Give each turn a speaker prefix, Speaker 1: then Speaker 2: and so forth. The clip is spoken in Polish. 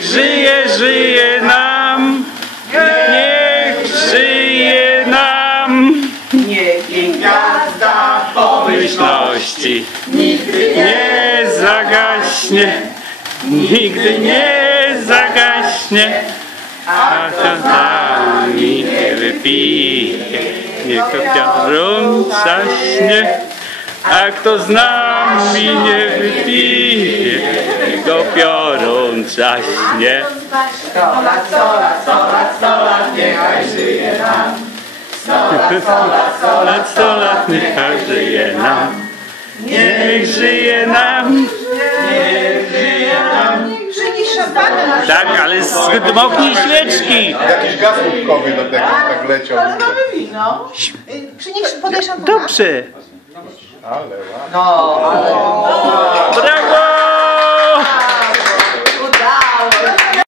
Speaker 1: Niech żyje, żyje nam. Niech żyje nam.
Speaker 2: Niech gwiazda
Speaker 1: Pomyślności nigdy nie zagaśnie. Nigdy nie zagaśnie. A kto z nami nie wypije, niech to piorun zaśnie. A kto z nami nie wypije, niech go piorun zaśnie.
Speaker 2: Sto lat, sto lat, sto lat, sto lat, niechaj żyje nam. Sto lat, sto lat, sto lat,
Speaker 1: sto lat, niech żyje nam. Niech żyje nam.
Speaker 3: Przynieś szampana.
Speaker 1: Tak, ale zdmoknij świeczki.
Speaker 4: Jakiś gaz łupkowy do tego tak leciał.
Speaker 3: Ale mamy wino. Y, Przynieś, podaj szampana.
Speaker 1: Dobrze.
Speaker 4: Ale ładnie.
Speaker 2: No, ale...